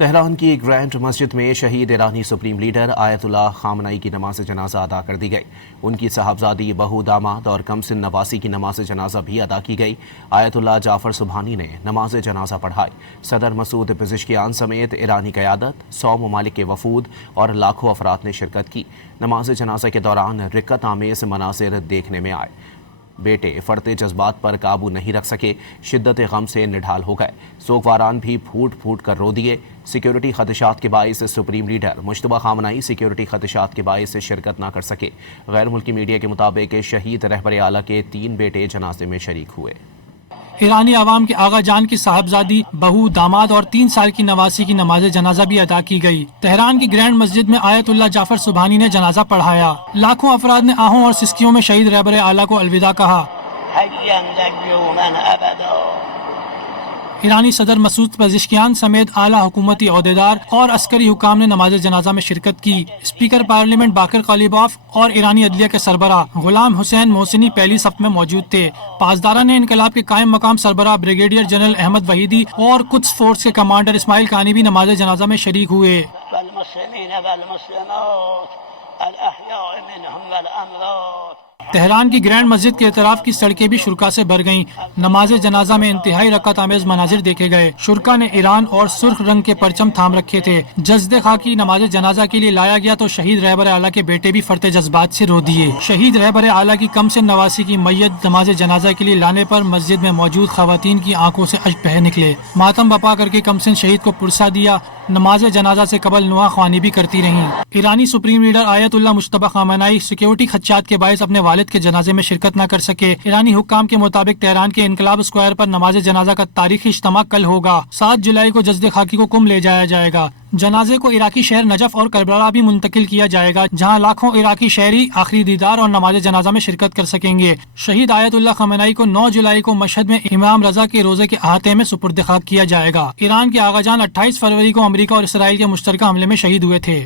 Tehran کی grand مسجد میں شہید ایرانی سپریم لیڈر آیت اللہ خامنئی کی نماز جنازہ ادا کر دی گئی۔ ان کی صاحبزادی، بہو، داماد اور کم سن نواسی کی نماز جنازہ بھی ادا کی گئی۔ آیت اللہ جعفر سبحانی نے نماز جنازہ پڑھائی۔ صدر مسعود پزشکیان سمیت ایرانی قیادت، 100 ممالک کے وفود اور لاکھوں افراد نے شرکت کی۔ نماز جنازہ کے دوران رقت آمیز مناظر دیکھنے میں آئے۔ بیٹے فرتے جذبات پر قابو نہیں رکھ سکے، شدت غم سے نڈھال ہو گئے۔ سوگواران بھی پھوٹ پھوٹ کر رو دیے۔ سیکیورٹی خدشات کے باعث سپریم لیڈر مجتبی خامنئی سیکیورٹی خدشات کے باعث شرکت نہ کر سکے۔ غیر ملکی میڈیا کے مطابق شہید رہبر اعلیٰ کے 3 بیٹے جنازے میں شریک ہوئے۔ ایرانی عوام کے آغا جان کی صاحبزادی، بہو، داماد اور 3 سال کی نواسی کی نماز جنازہ بھی ادا کی گئی۔ تہران کی گرینڈ مسجد میں آیت اللہ جعفر سبحانی نے جنازہ پڑھایا۔ لاکھوں افراد نے آہوں اور سسکیوں میں شہید رہبر اعلیٰ کو الوداع کہا۔ ایرانی صدر مسعود پزشکیان سمیت اعلیٰ حکومتی عہدیدار اور عسکری حکام نے نماز جنازہ میں شرکت کی۔ اسپیکر پارلیمنٹ باقر قالیباف اور ایرانی عدلیہ کے سربراہ غلام حسین محسنی پہلی صف میں موجود تھے۔ پاسداران انقلاب کے قائم مقام سربراہ بریگیڈیئر جنرل احمد وحیدی اور قدس فورس کے کمانڈر اسماعیل کانی بھی نماز جنازہ میں شریک ہوئے۔ تہران کی گرینڈ مسجد کے اطراف کی سڑکیں بھی شرکا سے بھر گئیں۔ نماز جنازہ میں انتہائی رقت آمیز مناظر دیکھے گئے۔ شرکا نے ایران اور سرخ رنگ کے پرچم تھام رکھے تھے۔ جسد خاکی نماز جنازہ کے لیے لایا گیا تو شہید رہبر اعلیٰ کے بیٹے بھی فرتے جذبات سے رو دیے۔ شہید رہبر اعلیٰ کی کم سن نواسی کی میت نماز جنازہ کے لیے لانے پر مسجد میں موجود خواتین کی آنکھوں سے اشک بہہ نکلے۔ ماتم بپا کر کے کم سن شہید کو پرسا دیا۔ نماز جنازہ سے قبل نواح خوانی بھی کرتی رہیں۔ ایرانی سپریم لیڈر آیت اللہ مجتبی خامنئی سیکیورٹی خدشات کے باعث اپنے والد کے جنازے میں شرکت نہ کر سکے۔ ایرانی حکام کے مطابق تہران کے انقلاب اسکوائر پر نماز جنازہ کا تاریخی اجتماع کل ہوگا۔ 7 جولائی کو جسد خاکی کو قم لے جایا جائے گا۔ جنازے کو عراقی شہر نجف اور کربلا بھی منتقل کیا جائے گا، جہاں لاکھوں عراقی شہری آخری دیدار اور نماز جنازہ میں شرکت کر سکیں گے۔ شہید آیت اللہ خامنئی کو 9 جولائی کو مشہد میں امام رضا کے روزے کے احاطے میں سپرد خاک کیا جائے گا۔ ایران کے آغا جان 28 فروری کو امریکہ اور اسرائیل کے مشترکہ حملے میں شہید ہوئے تھے۔